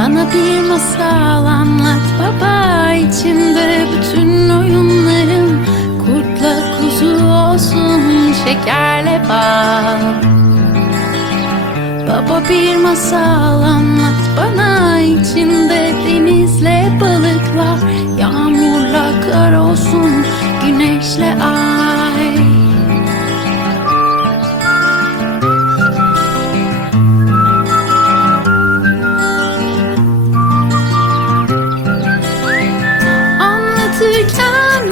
Bana bir masal anlat baba içinde bütün oyunlarım. Kurtla kuzu olsun şekerle bal. Baba bir masal anlat bana içinde denizle balık var Yağmurla kar olsun güneşle ay